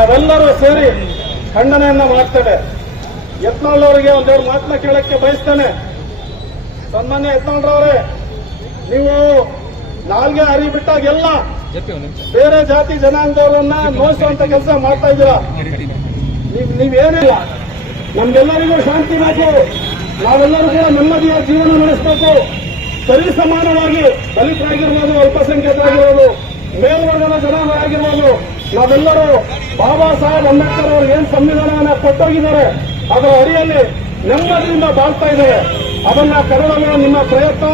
ನಾವೆಲ್ಲರೂ ಸೇರಿ ಖಂಡನೆಯನ್ನ ಮಾಡ್ತೇವೆ. ಯತ್ನಾಳ್ ಅವರಿಗೆ ಒಂದೆರಡು ಮಾತನ್ನ ಕೇಳಕ್ಕೆ ಬಯಸ್ತೇನೆ. ಸನ್ಮಾನ್ಯ ಯತ್ನಾಳ್ರವರೇ, ನೀವು ನಾಲ್ಗೆ ಹರಿಬಿಟ್ಟಾಗೆಲ್ಲ ಬೇರೆ ಜಾತಿ ಜನಾಂಗದವರನ್ನ ನೋಯಿಸುವಂತ ಕೆಲಸ ಮಾಡ್ತಾ ಇದ್ದೀರಾ. ನೀವೇನಿಲ್ಲ, ನಮ್ಗೆಲ್ಲರಿಗೂ ಶಾಂತಿ ಬೇಕು, ನಾವೆಲ್ಲರೂ ಕೂಡ ನೆಮ್ಮದಿಯ ಜೀವನ ನಡೆಸಬೇಕು. ಸರಿ ಸಮಾನವಾಗಿ ದಲಿತರಾಗಿರ್ಬೋದು, ಅಲ್ಪಸಂಖ್ಯಾತರಾಗಿರ್ಬೋದು, ಮೇಲ್ವರ್ಗದ ಜನಾಂಗರಾಗಿರ್ಬೋದು, ನಾವೆಲ್ಲರೂ ಬಾಬಾ ಸಾಹೇಬ್ ಅಂಬೇಡ್ಕರ್ ಅವರು ಏನ್ ಸಂವಿಧಾನವನ್ನ ಕೊಟ್ಟೋಗಿದ್ದಾರೆ ಅದರ ಅಡಿಯಲ್ಲಿ ನೆಮ್ಮದಿಯಿಂದ ಬಾಳ್ತಾ ಇದ್ದಾರೆ. ಅದನ್ನ ಕರಡಲು ನಿಮ್ಮ ಪ್ರಯತ್ನ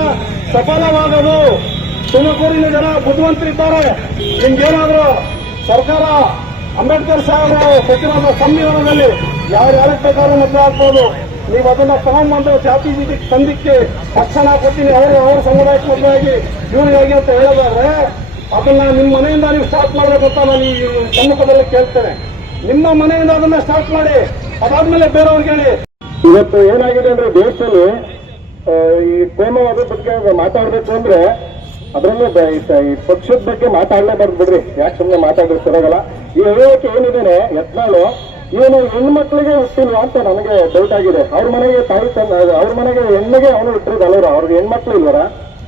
ಸಫಲವಾಗದು. ತುಮಕೂರಿನ ಜನ ಬುದ್ಧಿವಂತರಿದ್ದಾರೆ. ನಿಮ್ಗೇನಾದ್ರೂ ಸರ್ಕಾರ ಅಂಬೇಡ್ಕರ್ ಸಾಹೇಬರು ಕೊಟ್ಟಿರುವ ಸಂವಿಧಾನದಲ್ಲಿ ಯಾರ್ಯಾರಿಗೆ ಬೇಕಾದ್ರೂ ಮದುವೆ ಹಾಕ್ಬೋದು, ನೀವು ಅದನ್ನ ತಗೊಂಡ್ಬಂದು ಜಾತಿ ಬೀದಿ ತಂದಿಕ್ಕೆ ತಕ್ಷಣ ಕೊಡ್ತೀನಿ, ಅವ್ರ ಸಮುದಾಯಕ್ಕೆ ಮದುವೆ ಆಗಿ ಇವರಿಗಾಗಿ ಅಂತ ಹೇಳೋದಾದ್ರೆ ಅದನ್ನ ನಿಮ್ಮ ಮನೆಯಿಂದ ನೀವು ಸ್ಟಾರ್ಟ್ ಮಾಡಬೇಕಂತ ನಾನು ಈ ಸಮ್ಮುಖದಲ್ಲಿ ಕೇಳ್ತೇನೆ. ನಿಮ್ಮ ಮನೆಯಿಂದ ಅದನ್ನ ಸ್ಟಾರ್ಟ್ ಮಾಡಿ, ಅದಾದ್ಮೇಲೆ ಬೇರೆಯವ್ರಿಗೆ ಹೇಳಿ. ಇವತ್ತು ಏನಾಗಿದೆ ಅಂದ್ರೆ ದೇಶದಲ್ಲಿ ಈ ಕೋಮುವಾದ ಬಗ್ಗೆ ಮಾತಾಡಬೇಕು ಅಂದ್ರೆ ಅದರಲ್ಲೂ ಈ ಪಕ್ಷದ ಬಗ್ಗೆ ಮಾತಾಡಲೇಬಾರ್ದು ಬಿಡ್ರಿ, ಯಾಕೆ ಸುಮ್ಮನೆ ಮಾತಾಡೋದು ಸರಿಯಾಗಲ್ಲ. ಈ ಹೇಳಿಕೆ ಏನಿದೆ ಯತ್ನಾಳು ಇವನು ಹೆಣ್ಮಕ್ಳಿಗೆ ಹುಟ್ಟಿಲ್ವಾ ಅಂತ ನನಗೆ ಡೌಟ್ ಆಗಿದೆ. ಅವ್ರ ಮನೆಗೆ ತಾಯಿ ಅವ್ರ ಮನೆಗೆ ಹೆಣ್ಣಿಗೆ ಅವನು ಹುಟ್ಟಿರೋದಲ್ಲವ್ರ, ಅವ್ರಿಗೆ ಹೆಣ್ಮಕ್ಳು ಇಲ್ವರ?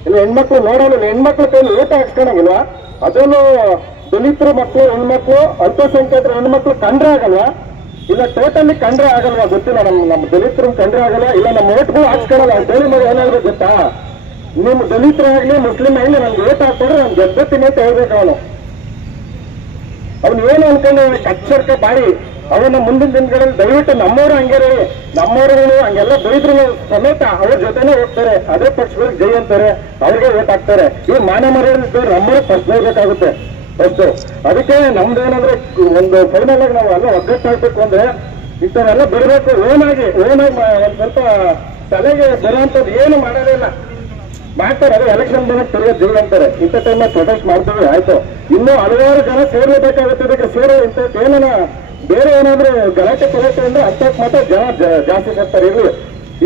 ಇಲ್ಲ ಹೆಣ್ಮಕ್ಳು ನೋಡೋಲ್ಲ, ಹೆಣ್ಮಕ್ಳ ಕೈಲಿ ಊಟ ಹಾಕ್ಸ್ಕೊಳಂಗಿಲ್ವಾ? ಅದನ್ನು ದಲಿತರ ಮಕ್ಕಳು ಹೆಣ್ಮಕ್ಳು ಅಲ್ಪಸಂಖ್ಯಾತರ ಹೆಣ್ಮಕ್ಳು ಕಂಡ್ರೆ ಆಗಲ್ವಾ? ಇಲ್ಲ ಟೋಟಲಿ ಕಂಡ್ರೆ ಆಗಲ್ವಾ? ಗೊತ್ತಿಲ್ಲ. ನಮ್ಮ ದಲಿತರು ಕಂಡ್ರೆ ಆಗಲ್ಲ, ಇಲ್ಲ ನಮ್ಮ ಓಟ್ಗಳು ಹಾಕ್ಸ್ಕೊಳಲ್ಲ. ಡೈಲಿ ಮಗ ಏನಾದ್ರು ಗೊತ್ತಾ, ನಿಮ್ಮ ದಲಿತರಾಗ್ಲಿ ಮುಸ್ಲಿಂ ಆಗ್ಲಿ ನನ್ಗೆ ಓಟ್ ಹಾಕ್ತಾರೆ, ನಾನು ಗೆದ್ದಿರ್ತೀನಿ ಅಂತ ಹೇಳ್ಬೇಕು. ಅವನು ಏನು ಅನ್ಕೊಂಡು ಕಚ್ಚರ್ಕ ಬಾಡಿ ಅವನ ಮುಂದಿನ ದಿನಗಳಲ್ಲಿ ದಯವಿಟ್ಟು ನಮ್ಮವರು ಹಂಗೆ ರೀ, ನಮ್ಮವರು ಹಂಗೆಲ್ಲ ಬೆಳೆದ್ರು ಸಮೇತ ಅವ್ರ ಜೊತೆನೆ ಹೋಗ್ತಾರೆ, ಅದೇ ಪಕ್ಷಗಳಿಗೆ ಜೈ ಅಂತಾರೆ, ಅವ್ರಿಗೆ ಓಟ್ ಹಾಕ್ತಾರೆ. ಇವ್ ಮಾನ ಮರ್ಯಾದೆ ನಮ್ಮವರು ಫಸ್ಟ್ ಹೋಗ್ಬೇಕಾಗುತ್ತೆ ಫಸ್ಟ್. ಅದಕ್ಕೆ ನಮ್ದೇನಾದ್ರೆ ಒಂದು ಫೈನಲ್ ಆಗಿ ನಾವು ಎಲ್ಲ ಒಗ್ಗಟ್ಟಾಗಬೇಕು ಅಂದ್ರೆ ಇಂಥವೆಲ್ಲ ಬರಬೇಕು. ಓನಾಗಿ ಒಂದ್ ಸ್ವಲ್ಪ ತಲೆಗೆ ಬರುವಂತದ್ದು ಏನು ಮಾಡೋದಿಲ್ಲ ಮಾಡ್ತಾರೆ. ಅದು ಎಲೆಕ್ಷನ್ ಬಂದಾಗ ತಿರುಗಿ ಜೀವ ಅಂತಾರೆ. ಇಂಥ ಟೈಮ್ ಪ್ರೊಟೆಸ್ಟ್ ಮಾಡ್ತೀವಿ, ಆಯ್ತು. ಇನ್ನೂ ಹಲವಾರು ಜನ ಸೇರ್ಲೇಬೇಕಾಗುತ್ತೆ. ಇದಕ್ಕೆ ಸೇರೋ ಇಂಥ ಏನನ ಬೇರೆ ಏನಾದ್ರು ಗಲಾಟೆ ಕೊಲಾಟೆ ಅಂದ್ರೆ ಅಂತಕ್ಕೆ ಮಾತ್ರ ಜನ ಜಾಸ್ತಿ ಸೇರ್ತಾರೆ. ಇರ್ಲಿ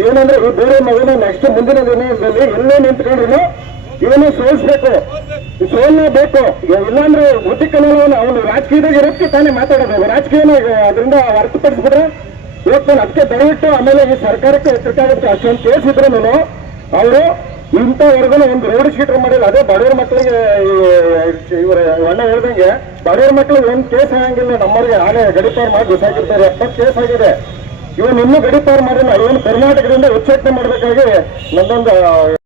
ಏನಂದ್ರೆ ಈ ಬೇರೆ ಮಗನ ನೆಕ್ಸ್ಟ್ ಮುಂದಿನ ದಿನದಲ್ಲಿ ಎಲ್ಲೇ ನಿಂತ್ಕೊಂಡ್ರು ಇವನು ಸೋಲಿಸ್ಬೇಕು, ಸೋಲ್ಲೇಬೇಕು. ಇಲ್ಲಾಂದ್ರೆ ಬುದ್ಧಿ ಕಲಿಯೋನು ಅವನು ರಾಜಕೀಯದಾಗ ಇರೋದಕ್ಕೆ ತಾನೇ ಮಾತಾಡೋದು. ರಾಜಕೀಯನ ಅದರಿಂದ ಹೊರತುಪಡಿಸ್ಬಿಟ್ರೆ ಇವತ್ತು ನಾನು ಅದಕ್ಕೆ ದಯವಿಟ್ಟು ಆಮೇಲೆ ಈ ಸರ್ಕಾರಕ್ಕೆ ಎಚ್ಚರಿಕೆ ಆಗುತ್ತೆ. ಅಷ್ಟೊಂದು ಕೇಸ್ ಇದ್ರು ಅವರು ಇಂಥವರೆಗೂ ಒಂದು ರೋಡ್ ಶೀಟರ್ ಮಾಡಿಲ್ಲ. ಅದೇ ಬಡವ್ರ ಮಕ್ಕಳಿಗೆ ಇವ್ರ ಅಣ್ಣ ಹೇಳ್ದಂಗೆ ಬಡವ್ರ ಮಕ್ಕಳಿಗೆ ಒಂದು ಕೇಸ್ ಆಗಂಗಿಲ್ಲ. ನಮ್ಮವ್ರಿಗೆ ಆನೆ ಗಡಿಪಾರು ಮಾಡಿ ಗೊತ್ತಾಗಿರ್ತಾರೆ. 70 ಕೇಸ್ ಆಗಿದೆ. ಇವನು ಇನ್ನೂ ಗಡಿಪಾರು ಮಾಡಿಲ್ಲ. ಇವನು ಕರ್ನಾಟಕದಿಂದ ಉಚ್ಚಾಟನೆ ಮಾಡಬೇಕಾಗಿ ನನ್ನೊಂದು